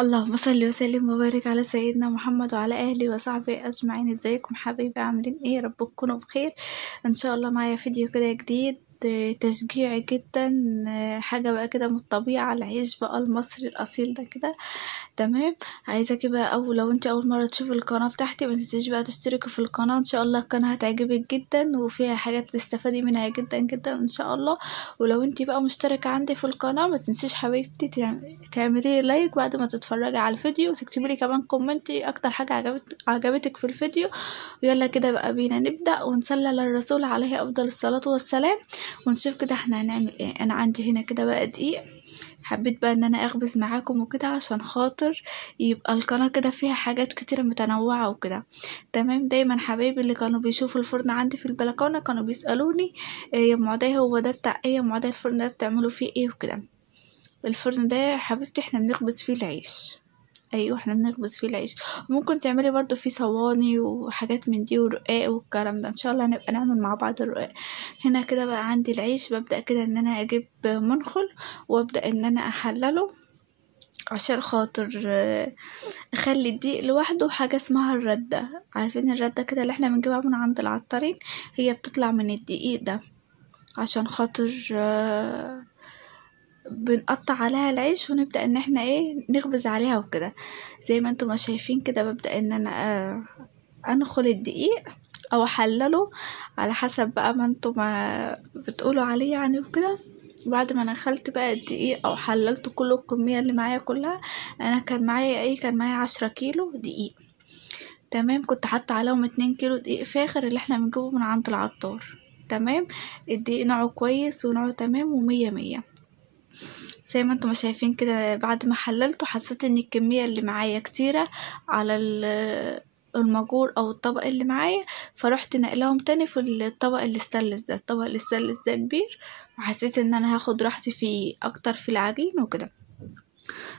اللهم صل وسلم وبارك على سيدنا محمد وعلى اله وصحبه اجمعين. ازيكم حبايبي؟ عاملين ايه؟ رب تكونوا بخير ان شاء الله. معايا فيديو كده جديد تشجيعي جدا، حاجة بقى كده من الطبيعة، العيش بقى المصري الأصيل ده كده. تمام. عايزاكي بقى، أو لو انت أول مرة تشوفي القناة بتاعتي، ما تنسيش بقى تشتركي في القناة. إن شاء الله القناة هتعجبك جدا وفيها حاجات تستفادي منها جدا جدا إن شاء الله. ولو انت بقى مشتركة عندي في القناة، ما تنسيش حبيبتي تعملي لايك بعد ما تتفرجي على الفيديو، وتكتبي لي كمان كومنتي أكتر حاجة عجبتك في الفيديو. ويلا كده بقى بينا نبدأ ونصلي على الرسول عليه أفضل الصلاة والسلام، ونشوف كده احنا هنعمل ايه. انا عندي هنا كده بقى دقيق، حبيت بقى ان انا اخبز معاكم وكده عشان خاطر يبقى القناة كده فيها حاجات كتيرة متنوعة وكده. تمام. دايما حبايبي اللي كانوا بيشوفوا الفرن عندي في البلكونة كانوا بيسألوني يا معدية هو ده بتاع ايه؟ يا معدية الفرن ده بتعملوا فيه ايه وكده. الفرن ده حبيبتي احنا بنخبز فيه العيش. ايوه احنا بنخبز فيه العيش. ممكن تعملي برضو فيه صواني وحاجات من دي ورقاق والكلام ده. ان شاء الله هنبقى نعمل مع بعض الرقاق. هنا كده بقى عندي العيش، ببدأ كده ان انا اجيب منخل وابدأ ان انا احلله عشان خاطر اخلي الدقيق لوحده. حاجة اسمها الردة، عارفين الردة كده اللي احنا بنجيبها من عند العطارين؟ هي بتطلع من الدقيق ده عشان خاطر بنقطع عليها العيش ونبدأ ان احنا نخبز عليها وكده. زي ما انتم ما شايفين كده ببدأ ان انا انخل الدقيق او احلله على حسب بقى ما انتم ما بتقولوا عليه يعني وكده. بعد ما نخلت بقى الدقيق او حللت كل الكمية اللي معايا كلها، انا كان معايا 10 كيلو دقيق. تمام. كنت حاطه عليهم 2 كيلو دقيق فاخر اللي احنا بنجيبه من عند العطار. تمام. الدقيق نوعه كويس ونوعه تمام ومية مية. زي ما انتم شايفين كده، بعد ما حللته حسيت ان الكمية اللي معايا كتيرة على المجور او الطبق اللي معايا، فرحت نقلهم تاني في الطبق الاستانلس ده. الطبق الاستانلس ده كبير، وحسيت ان انا هاخد راحتي فيه اكتر في العجين وكده.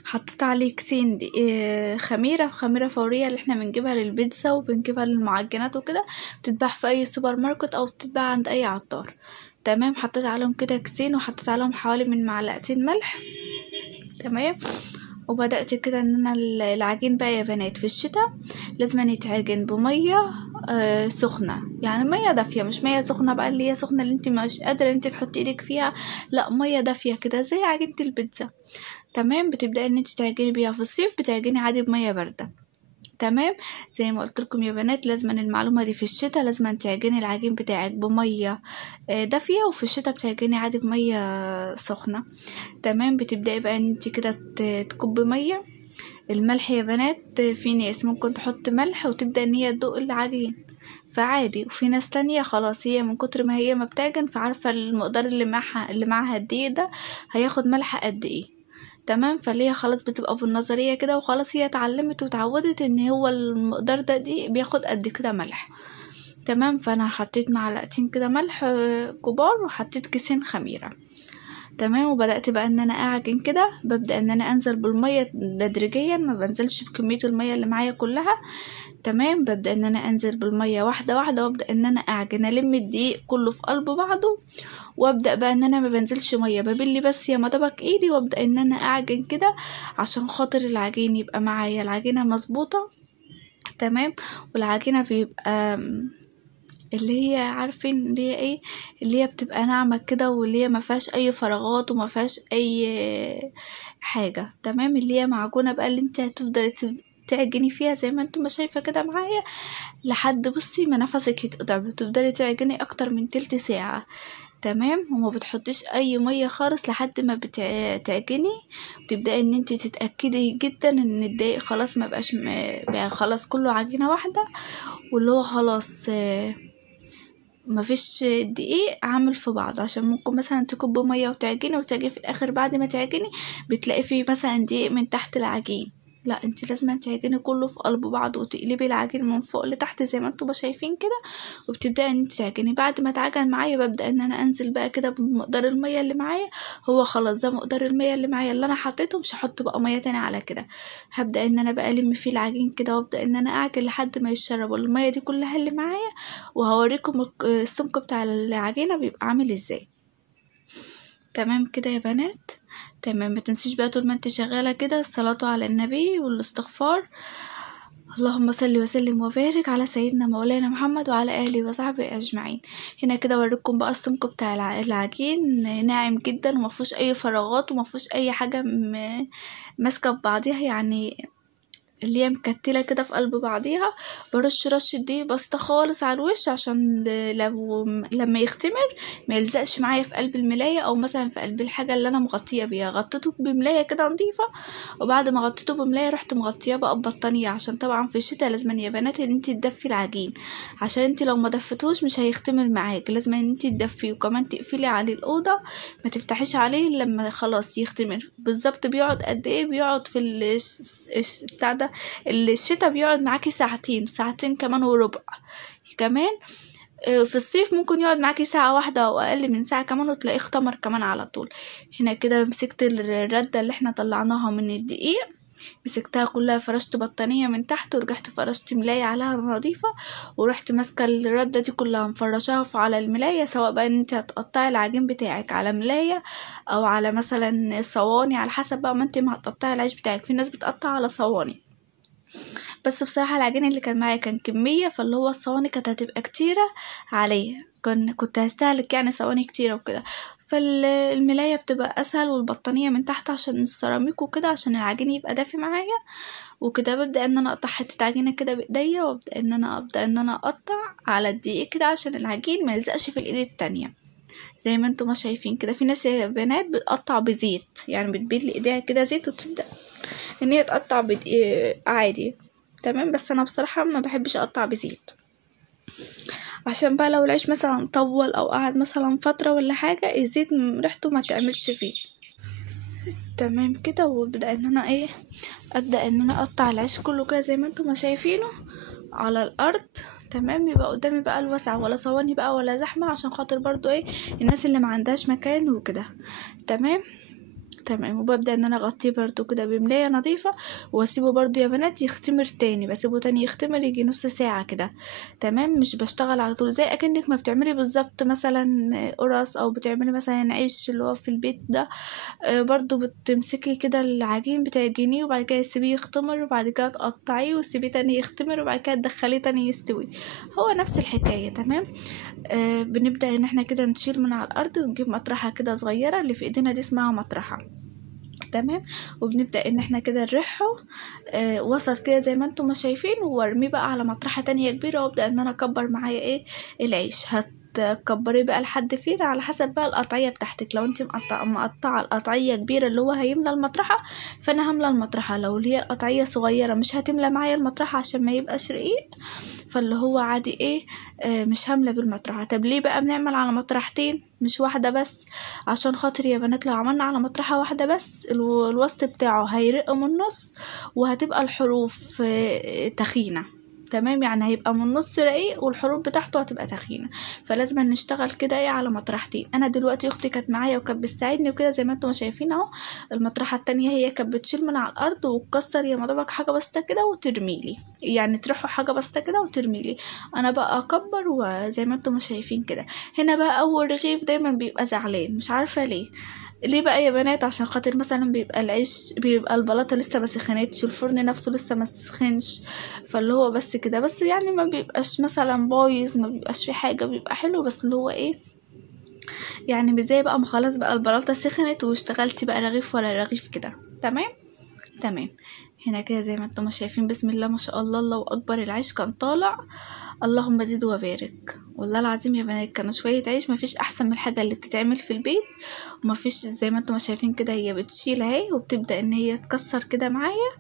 حطيت عليه كيسين خميرة فورية اللي احنا بنجيبها للبيتزا وبنجيبها للمعجنات وكده، بتتباع في اي سوبر ماركت او بتتباع عند اي عطار. تمام. حطيت عليهم كده كيسين، وحطيت عليهم حوالي من معلقتين ملح. تمام. وبدأت كده ان انا العجين بقى يا بنات في الشتاء لازم يتعجن بمية سخنة، يعني مية دافية، مش مية سخنة بقى اللي هي سخنة اللي انت مش قادرة انت تحطي ايدك فيها، لا مية دافية كده زي عجينة البيتزا. تمام. بتبدأي ان انت تعجني بيها في الصيف، بتعجني عادي بمية باردة. تمام. زي ما قلت لكم يا بنات، لازم المعلومة دي في الشتاء لازم تعجني العجين بتاعك بمية دافية، وفي الشتاء بتعجني عادي بمية سخنة. تمام. بتبدأي بقى ان انت كده تكبي مية. الملح يا بنات، في ناس ممكن تحط ملح وتبدأ ان هي تدوق العجين فعادي، وفي ناس تانية خلاص هي من كتر ما هي ما بتعجن فعارفة المقدار اللي معاها قد ايه ده هياخد ملح قد ايه. تمام. فاللي هي خلاص بتبقى بالنظرية كده، وخلاص هي اتعلمت وتعودت ان هو المقدار ده دي بياخد قد كده ملح. تمام. فانا حطيت معلقتين كده ملح كبار، وحطيت كيسين خميرة. تمام. وبدأت بقى ان انا اعجن كده، ببدأ ان انا انزل بالمية تدريجيا، ما بنزلش بكمية المية اللي معايا كلها. تمام. ببدأ ان انا انزل بالمية واحدة واحدة، وابدأ ان انا اعجن الم الدقيق كله في قلب بعضه. وابدأ بقى ان انا ما بنزلش مية، ببلي بس يا مدبك ايدي، وابدأ ان انا اعجن كده عشان خاطر العجين يبقى معايا العجينة مظبوطة. تمام. والعجينة بيبقى اللي هي عارفين اللي هي اللي هي بتبقى ناعمة كده، واللي هي ما فيهاش اي فراغات وما فيهاش اي حاجة. تمام. اللي هي معجونة بقى اللي انت هتفضلي تعجني فيها زي ما انتم ما شايفة كده معايا لحد بصي ما نفسك يتقطع. بتفضلي تعجني اكتر من تلت ساعة. تمام. وما بتحطيش اي مية خالص لحد ما تعجني. بتبدأي ان انت تتأكدي جدا ان الدقيق خلاص ما بقى خلاص كله عجينة واحدة، واللي هو خلاص مفيش دقيق عامل في بعض. عشان ممكن مثلا تكب مية وتعجني وتجي في الاخر بعد ما تعجني بتلاقي فيه مثلا دقيق من تحت العجين. لا، انت لازم تعجني كله في قلب بعض، وتقلبي العجين من فوق لتحت زي ما انتم شايفين كده. وبتبداي ان انت تعجني. بعد ما تعجن معايا ببدا ان انا انزل بقى كده بمقدار الميه اللي معايا. هو خلاص ده مقدار الميه اللي معايا اللي انا حطيته، مش هحط بقى ميه تاني على كده. هبدا ان انا بقى الم فيه العجين كده، وابدا ان انا اعجن لحد ما يشرب الميه دي كلها اللي معايا. وهوريكم السمك بتاع العجينه بيبقى عامل ازاي. تمام كده يا بنات. تمام، ما تنسيش بقى طول ما انت شغالة كده الصلاة على النبي والاستغفار. اللهم صل وسلم وبارك على سيدنا مولانا محمد وعلى اله وصحبه اجمعين. هنا كده اوريكم بقى السمك بتاع العجين ناعم جدا ومفيهوش اي فراغات ومفيهوش اي حاجه ماسكه ببعضيها، يعني اللي هي مكتله كده في قلب بعضيها. برش رشه دي بسيطه خالص على الوش عشان لما يختمر ما يلزقش معايا في قلب الملايه او مثلا في قلب الحاجه اللي انا مغطيه بيها. غطيته بملايه كده نظيفه، وبعد ما غطيته بملايه رحت مغطياه بقى ببطانيه، عشان طبعا في الشتاء لازم يا بنات ان انتي تدفي العجين، عشان انتي لو ما دفتوش مش هيختمر معاك. لازم ان انتي تدفيه، وكمان تقفلي عليه الاوضه، ما تفتحيش عليه لما خلاص يختمر. بالظبط بيقعد قد ايه؟ بيقعد في بتاع ده الشتاء بيقعد معاكي ساعتين، ساعتين كمان وربع كمان. في الصيف ممكن يقعد معاكي ساعة واحدة او اقل من ساعة كمان وتلاقيه اختمر كمان على طول. هنا كده مسكت الردة اللي احنا طلعناها من الدقيق، مسكتها كلها، فرشت بطانية من تحت ورجعت فرشت ملاية عليها نظيفة، ورحت ماسكة الردة دي كلها مفرشاها على الملاية، سواء بقى ان انت هتقطعي العجين بتاعك على ملاية او على مثلا صواني، على حسب بقى ما انت ما هتقطعي العيش بتاعك. في ناس بتقطع على صواني، بس بصراحة العجين اللي كان معايا كان كمية، فاللي هو الصواني كانت هتبقى كتيرة عليا، كنت هستهلك يعني صواني كتيرة وكده. فالملاية بتبقى اسهل، والبطانية من تحت عشان السيراميك وكده، عشان العجين يبقى دافي معايا وكده. ببدأ ان انا اقطع حتة عجينة كده بايديا، وابدأ ان انا اقطع على الدقيق كده عشان العجين ما يلزقش في الايد التانية. زي ما انتم ما شايفين كده، في ناس يا بنات بتقطع بزيت، يعني بتبيل لايديها كده زيت وتبدأ ان هي تقطع عادي. تمام، بس انا بصراحة ما بحبش اقطع بزيت، عشان بقى لو العيش مثلا طول او قعد مثلا فترة ولا حاجة الزيت ريحته ما تعملش فيه. تمام كده، وابدأ ان انا ابدأ ان انا اقطع العيش كله كده زي ما انتم ما شايفينه على الارض. تمام، يبقى قدامي بقى الوسع، ولا صواني بقى ولا زحمة، عشان خاطر برضو الناس اللي ما عندهاش مكان وكده. تمام تمام، وببدأ ان انا اغطيه برضو كده بملاية نظيفة، واسيبه برضو يا بنات يختمر تاني، بسيبه تاني يختمر يجي نص ساعة كده. تمام، مش بشتغل على طول زي اكنك ما بتعملي بالظبط مثلا قرص، او بتعملي مثلا عيش اللي هو في البيت ده. برضو بتمسكي كده العجين بتعجنيه، وبعد كده تسيبيه يختمر، وبعد كده تقطعيه وتسيبيه تاني يختمر، وبعد كده تدخليه تاني يستوي. هو نفس الحكاية. تمام. بنبدأ ان احنا كده نشيل من على الارض ونجيب مطرحة كده صغيرة، اللي في ايدينا دي اسمها مطرحة. تمام، وبنبدأ ان احنا كده نرحه وسط كده زي ما انتم ما شايفين، وارميه بقى على مطرحة تانية كبيرة، وابدأ ان انا اكبر معايا العيش. هتكبريه بقى لحد فين على حسب بقى القطعية بتاعتك. لو انت مقطعة القطعية كبيرة اللي هو هيملى المطرحة، فانا هملى المطرحة. لو اللي هي القطعية صغيرة مش هتملى معايا المطرحة عشان ما يبقاش رقيق، فاللي هو عادي مش هاملة بالمطرحة. طب ليه بقى بنعمل على مطرحتين مش واحدة بس؟ عشان خاطر يا بنات لو عملنا على مطرحة واحدة بس الوسط بتاعه هيرق من النص، وهتبقى الحروف تخينة. تمام، يعني هيبقى من النص رقيق والحروف بتاعته هتبقى تخينة. فلازم نشتغل كده على مطرحتين. انا دلوقتي اختي كانت معايا وكانت بتساعدني وكده زي ما انتم شايفين اهو. المطرحة التانية هي كانت بتشيل من على الارض وتكسر يا مدوبك حاجة بسيطة كده وترميلي، يعني تروحوا حاجة بسيطة كده وترميلي. انا بقى اكبر وزي ما انتم شايفين كده. هنا بقى اول رغيف دايما بيبقى زعلان، مش عارفة ليه بقى يا بنات؟ عشان خاطر مثلا بيبقى العيش، بيبقى البلاطه لسه ما سخنتش، الفرن نفسه لسه ما سخنش، فاللي هو بس كده بس، يعني ما بيبقاش مثلا بايظ، ما بيبقاش في حاجه، بيبقى حلو، بس اللي هو يعني مش زي بقى ما خلاص بقى البلاطه سخنت واشتغلتي بقى رغيف ولا رغيف كده. تمام تمام. هنا كده زي ما انتم شايفين بسم الله ما شاء الله الله اكبر، العيش كان طالع اللهم زد وبارك. والله العظيم يا بنات كانوا شويه عيش، مفيش احسن من الحاجه اللي بتتعمل في البيت. ومفيش زي ما انتم شايفين كده، هي بتشيل اهي وبتبدا ان هي تكسر كده معايا.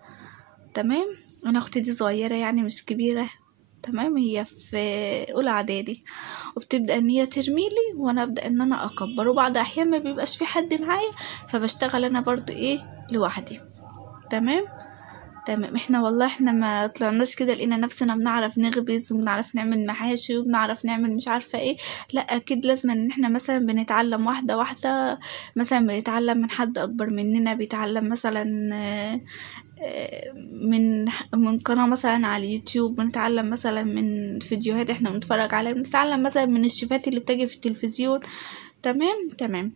تمام، انا اختي دي صغيره يعني مش كبيره. تمام، هي في اولى اعدادي، وبتبدا ان هي ترميلي وانا ابدا ان انا اكبر. وبعض احيان ما بيبقاش في حد معايا، فبشتغل انا برضو لوحدي. تمام تمام. احنا ما طلعناش كده لقينا نفسنا بنعرف نخبز وبنعرف نعمل محاشي وبنعرف نعمل مش عارفه لا، اكيد لازم ان احنا مثلا بنتعلم واحده واحده. مثلا بنتعلم من حد اكبر مننا، بيتعلم مثلا من قناه مثلا على اليوتيوب، بنتعلم مثلا من فيديوهات احنا بنتفرج عليها، بنتعلم مثلا من الشيفات اللي بتجي في التلفزيون. تمام تمام.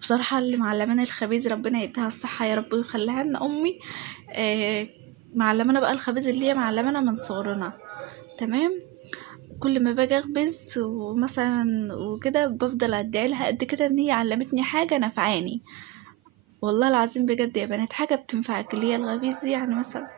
بصراحة اللي معلمانا الخبيز ربنا يديها الصحة يا رب ويخليها لنا امي، معلمانا بقى الخبيز اللي هي معلمانا من صغرنا. تمام. كل ما باجي اخبز ومثلا وكده بفضل ادعي لها قد كده ان هي علمتني حاجة نفعاني، والله العظيم بجد يا بنات حاجة بتنفعك اللي هي الخبيز دي. يعني مثلا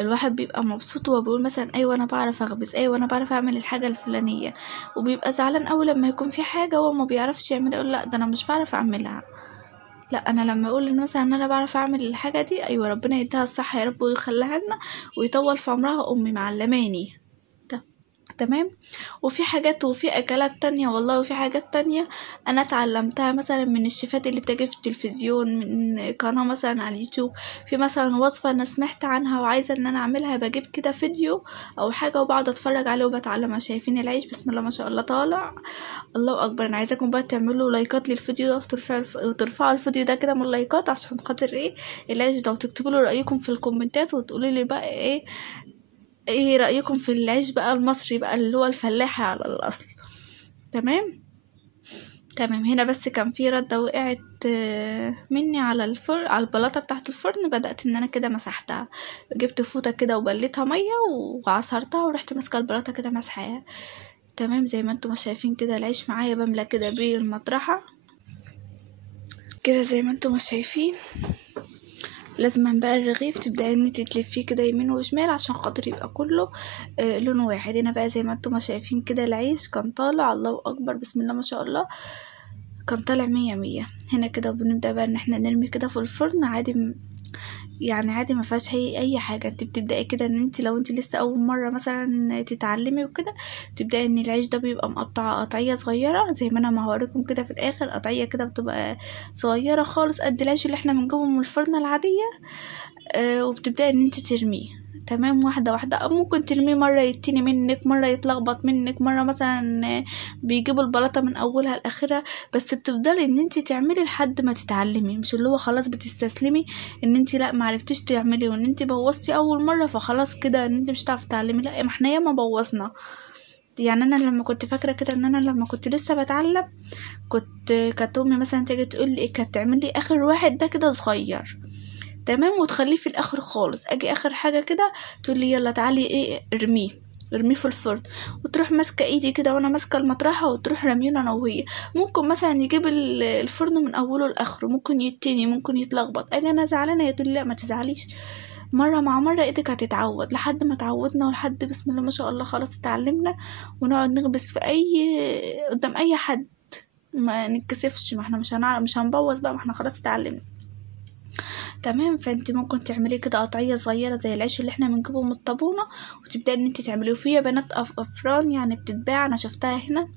الواحد بيبقى مبسوط وهو بيقول مثلا ايوه انا بعرف اخبز، ايوه انا بعرف اعمل الحاجه الفلانيه، وبيبقى زعلان قوي لما يكون في حاجه هو ما بيعرفش يعملها يقول لا ده انا مش بعرف اعملها. لا انا لما اقول ان مثلا ان انا بعرف اعمل الحاجه دي، ايوه ربنا يديها الصحه يا رب ويخليها لنا ويطول في عمرها، امي معلماني. تمام. وفي حاجات وفي اكلات تانية والله، وفي حاجات تانية انا اتعلمتها مثلا من الشيفات اللي بتجي في التلفزيون، من قناة مثلا على اليوتيوب. في مثلا وصفة انا سمعت عنها وعايزة ان انا اعملها، بجيب كده فيديو او حاجة وبقعد اتفرج عليه وبتعلمها. شايفين العيش بسم الله ما شاء الله طالع، الله اكبر. انا عايزاكم بقى تعملوا لايكات للفيديو ده وترفعوا الفيديو ده كده من اللايكات عشان خاطر ايه العيش ده، وتكتبوا له رايكم في الكومنتات وتقولوا لي بقى ايه رأيكم في العيش بقى المصري بقى اللي هو الفلاحي على الأصل. تمام. تمام. هنا بس كان في ردة وقعت مني على الفرن، على البلاطة بتاعت الفرن، بدأت ان انا كده مسحتها، جبت فوطة كده وبليتها مية وعصرتها ورحت ماسكة البلاطة كده مسحاها. تمام. زي ما انتم ما شايفين كده العيش معايا بملى كده بالمطرحة كده زي ما انتم ما شايفين. لازم بقى الرغيف تبدأي ان انت تلفيه كده يمين وشمال عشان خاطر يبقى كله لون واحد. هنا بقى زي ما انتم ما شايفين كده العيش كان طالع الله اكبر بسم الله ما شاء الله، كان طالع 100. هنا كده بنبدأ بقى ان احنا نرمي كده في الفرن عادي، يعني عادي ما فيهاش اي حاجه. انت بتبداي كده ان انت لو انت لسه اول مره مثلا تتعلمي وكده، تبداي ان العيش ده بيبقى مقطعه قطعيه صغيره زي ما انا ما هوريكم كده في الاخر، قطعيه كده بتبقى صغيره خالص قد العيش اللي احنا بنجيبه من الفرن العاديه. وبتبداي ان انت ترميه. تمام. واحدة واحدة، أو ممكن ترميه مرة يتني منك، مرة يتلخبط منك، مرة مثلا بيجيبوا البلاطة من أولها لآخرها. بس بتفضلي ان انت تعملي لحد ما تتعلمي، مش اللي هو خلاص بتستسلمي ان انت لا معرفتيش تعملي وان انت بوظتي أول مرة فخلاص كده ان انت مش هتعرفي تتعلمي. لا ما احنا ياما بوظنا. يعني انا لما كنت فاكرة كده ان انا لما كنت لسه بتعلم كانت امي مثلا تيجي تقول لي كانت تعمل لي اخر واحد ده كده صغير، تمام، وتخليه في الاخر خالص. اجي اخر حاجه كده تقول لي يلا تعالي ارميه في الفرن، وتروح ماسكه ايدي كده وانا ماسكه المطرحه وتروح رمينا انا وهي. ممكن مثلا يجيب الفرن من اوله لاخره، ممكن يتني، ممكن يتلخبط، اجي انا زعلانه هي تقول لي لا ما تزعليش، مره مع مره ايدك هتتعود. لحد ما اتعودنا ولحد بسم الله ما شاء الله خلاص اتعلمنا، ونقعد نخبز في قدام اي حد ما نتكسفش. ما احنا مش هنبوظ بقى، ما احنا خلاص اتعلمنا. تمام. فانت ممكن تعملي كده قطعيه صغيره زي العيش اللي احنا بنجيبه من الطابونه، وتبداي ان انت تعمليه فيها بنات افران يعني بتتباع، انا شفتها هنا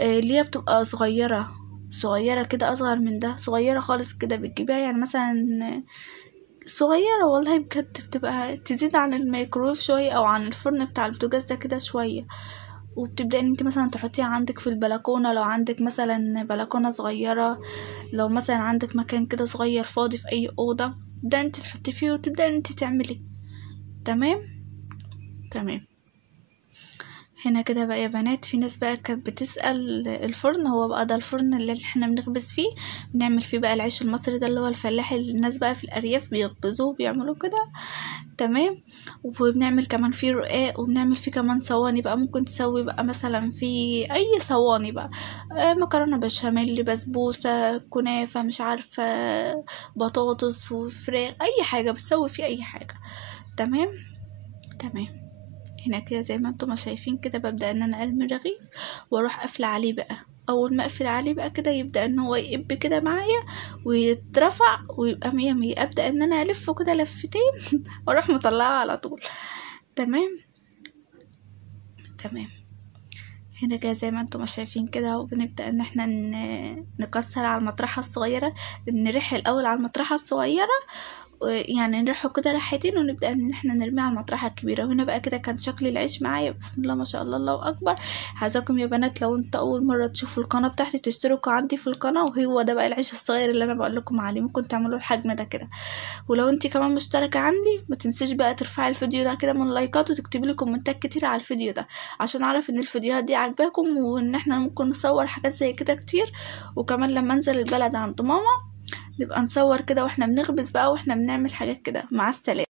اللي هي بتبقى صغيره كده، اصغر من ده، صغيره خالص كده بتجيبيها يعني مثلا صغيره والله بجد، بتبقى تزيد عن الميكرويف شويه او عن الفرن بتاع البوتاجاز ده كده شويه. وبتبدأي ان انت مثلا تحطيها عندك في البلكونة لو عندك مثلا بلكونة صغيرة، لو مثلا عندك مكان كده صغير فاضي في اي اوضة، ده انت تحطي فيه وتبدأ ان انت تعملي. تمام. تمام. هنا كده بقى يا بنات في ناس بقى كانت بتسأل الفرن، هو بقى ده الفرن اللي احنا بنخبز فيه، بنعمل فيه بقى العيش المصري ده اللي هو الفلاحي اللي الناس بقى في الأرياف بيخبزوه بيعملوا كده. تمام. وبنعمل كمان فيه رقاق، وبنعمل فيه كمان صواني بقى، ممكن تسوي بقى مثلا في اي صواني بقى مكرونه بشاميل، بسبوسه، كنافه، مش عارفه، بطاطس وفراخ، اي حاجه بتسوي فيه اي حاجه. تمام. تمام. هنا كده زي ما انتم شايفين كده ببدأ ان انا ارمي الرغيف واروح قافله عليه بقى. اول ما اقفل عليه بقى كده يبدأ ان هو يقب كده معايا ويترفع ويبقى 100. ابدأ ان انا الفه كده لفتين واروح مطلعه على طول. تمام. تمام. هنا كده زي ما انتم شايفين كده، وبنبدأ ان احنا نكسر على المطرحة الصغيرة، نرح الاول على المطرحة الصغيرة يعني نريحه كده ريحتين ونبدأ ان احنا نرميه على المطرحة الكبيرة. وهنا بقى كده كان شكل العيش معايا، بسم الله ما شاء الله، الله اكبر. عايزاكم يا بنات لو انت اول مرة تشوفوا القناة بتاعتي تشتركوا عندي في القناة، وهو ده بقى العيش الصغير اللي انا بقول لكم عليه، ممكن تعملوا الحجم ده كده. ولو انت كمان مشتركة عندي ما تنسيش بقى ترفعي الفيديو ده كده من لايكات، وتكتبي لي كومنتات كتير على الفيديو ده، عشان اعرف ان الفيديوهات دي عجباكم، وان احنا ممكن نصور حاجات زي كده كتير. وكمان لما انزل البلد عند ماما نبقى نصور كده واحنا بنخبز بقى واحنا بنعمل حاجات كده. مع السلامة.